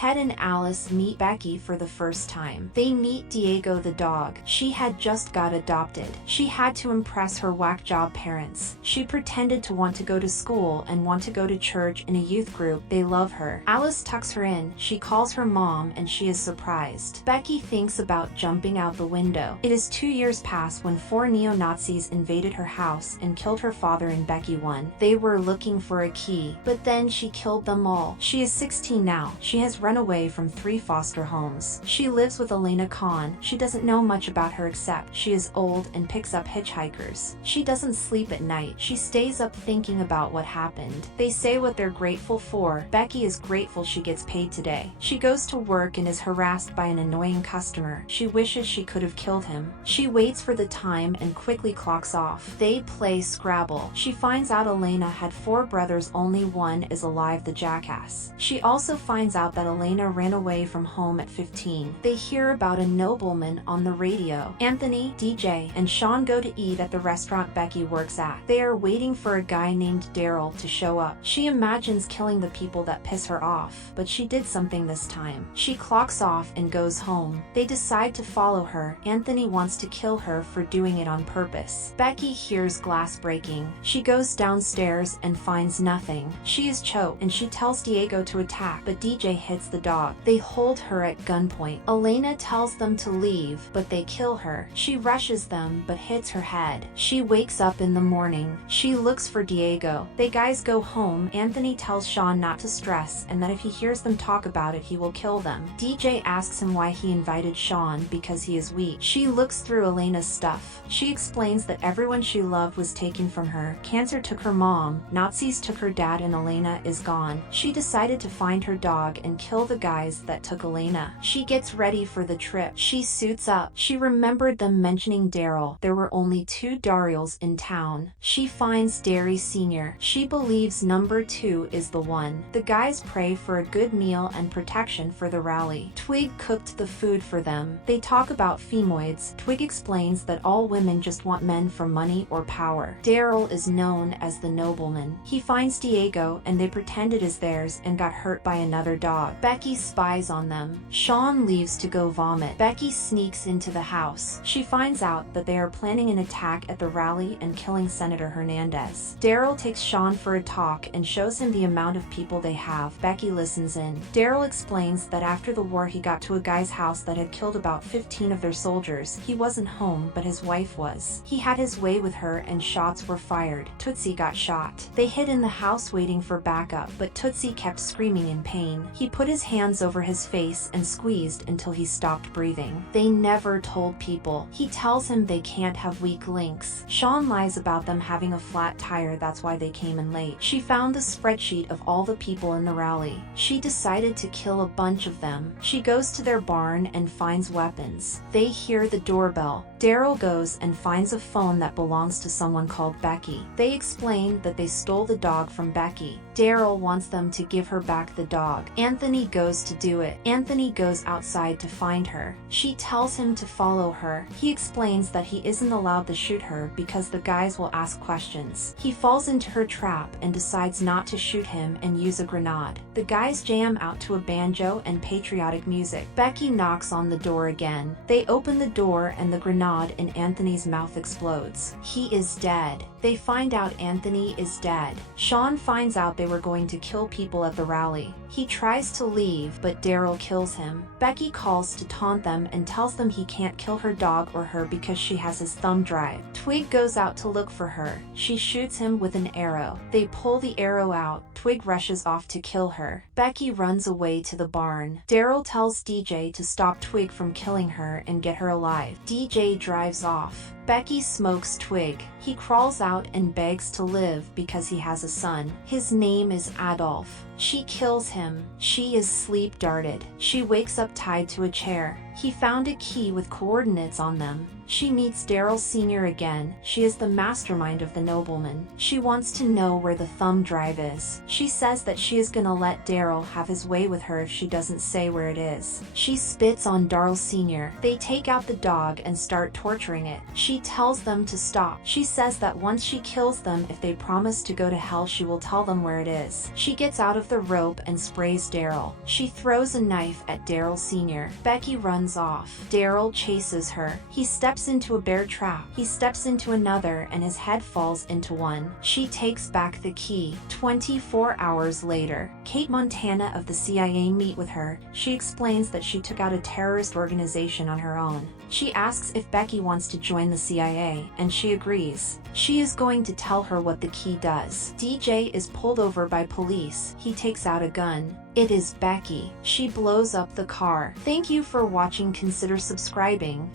Ted and Alice meet Becky for the first time. They meet Diego the dog. She had just got adopted. She had to impress her whack job parents. She pretended to want to go to school and want to go to church in a youth group. They love her. Alice tucks her in. She calls her mom and she is surprised. Becky thinks about jumping out the window. It is 2 years past when 4 neo-Nazis invaded her house and killed her father and Becky won. They were looking for a key, but then she killed them all. She is 16 now. She has run away from 3 foster homes. She lives with Elena Kahn. She doesn't know much about her except she is old and picks up hitchhikers. She doesn't sleep at night. She stays up thinking about what happened. They say what they're grateful for. Becky is grateful she gets paid today. She goes to work and is harassed by an annoying customer. She wishes she could have killed him. She waits for the time and quickly clocks off. They play Scrabble. She finds out Elena had 4 brothers, only one is alive, the jackass. She also finds out that Elena ran away from home at 15. They hear about a nobleman on the radio. Anthony, DJ, and Sean go to eat at the restaurant Becky works at. They are waiting for a guy named Daryl to show up. She imagines killing the people that piss her off, but she did something this time. She clocks off and goes home. They decide to follow her. Anthony wants to kill her for doing it on purpose. Becky hears glass breaking. She goes downstairs and finds nothing. She is choked and she tells Diego to attack, but DJ hits the dog. They hold her at gunpoint. Elena tells them to leave, but they kill her. She rushes them but hits her head. She wakes up in the morning. She looks for Diego. They guys go home. Anthony tells Sean not to stress and that if he hears them talk about it, he will kill them. DJ asks him why he invited Sean, because he is weak. She looks through Elena's stuff. She explains that everyone she loved was taken from her. Cancer took her mom, Nazis took her dad, and Elena is gone. She decided to find her dog and kill the guys that took Elena. She gets ready for the trip. She suits up. She remembered them mentioning Daryl. There were only 2 Daryls in town. She finds Derry Sr. She believes number 2 is the one. The guys pray for a good meal and protection for the rally. Twig cooked the food for them. They talk about femoids. Twig explains that all women just want men for money or power. Daryl is known as the nobleman. He finds Diego and they pretend it is theirs and got hurt by another dog. Becky spies on them. Sean leaves to go vomit. Becky sneaks into the house. She finds out that they are planning an attack at the rally and killing Senator Hernandez. Daryl takes Sean for a talk and shows him the amount of people they have. Becky listens in. Daryl explains that after the war he got to a guy's house that had killed about 15 of their soldiers. He wasn't home, but his wife was. He had his way with her and shots were fired. Tootsie got shot. They hid in the house waiting for backup, but Tootsie kept screaming in pain. He put his hands over his face and squeezed until he stopped breathing. They never told people. He tells him they can't have weak links. Sean lies about them having a flat tire, that's why they came in late. She found the spreadsheet of all the people in the rally. She decided to kill a bunch of them. She goes to their barn and finds weapons. They hear the doorbell. Daryl goes and finds a phone that belongs to someone called Becky. They explain that they stole the dog from Becky. Daryl wants them to give her back the dog. Anthony goes to do it. Anthony goes outside to find her. She tells him to follow her. He explains that he isn't allowed to shoot her because the guys will ask questions. He falls into her trap and decides not to shoot him and use a grenade. The guys jam out to a banjo and patriotic music. Becky knocks on the door again. They open the door and the grenade in Anthony's mouth explodes. He is dead. They find out Anthony is dead. Sean finds out they were going to kill people at the rally. He tries to leave, but Daryl kills him. Becky calls to taunt them and tells them he can't kill her dog or her because she has his thumb drive. Twig goes out to look for her. She shoots him with an arrow. They pull the arrow out. Twig rushes off to kill her. Becky runs away to the barn. Daryl tells DJ to stop Twig from killing her and get her alive. DJ drives off. Becky smokes Twig. He crawls out and begs to live because he has a son. His name is Adolf. She kills him. She is sleep-darted. She wakes up tied to a chair. He found a key with coordinates on them. She meets Daryl Sr. again. She is the mastermind of the nobleman. She wants to know where the thumb drive is. She says that she is gonna let Daryl have his way with her if she doesn't say where it is. She spits on Daryl Sr. They take out the dog and start torturing it. She tells them to stop. She says that once she kills them, if they promise to go to hell, she will tell them where it is. She gets out of the rope and sprays Daryl. She throws a knife at Daryl Sr. Becky runs off. Daryl chases her. He steps into a bear trap. He steps into another and his head falls into one. She takes back the key. 24 hours later, Kate Montana of the CIA meet with her. She explains that she took out a terrorist organization on her own. She asks if Becky wants to join the CIA, and she agrees. She is going to tell her what the key does. DJ is pulled over by police. He takes out a gun. It is Becky. She blows up the car. Thank you for watching. Consider subscribing.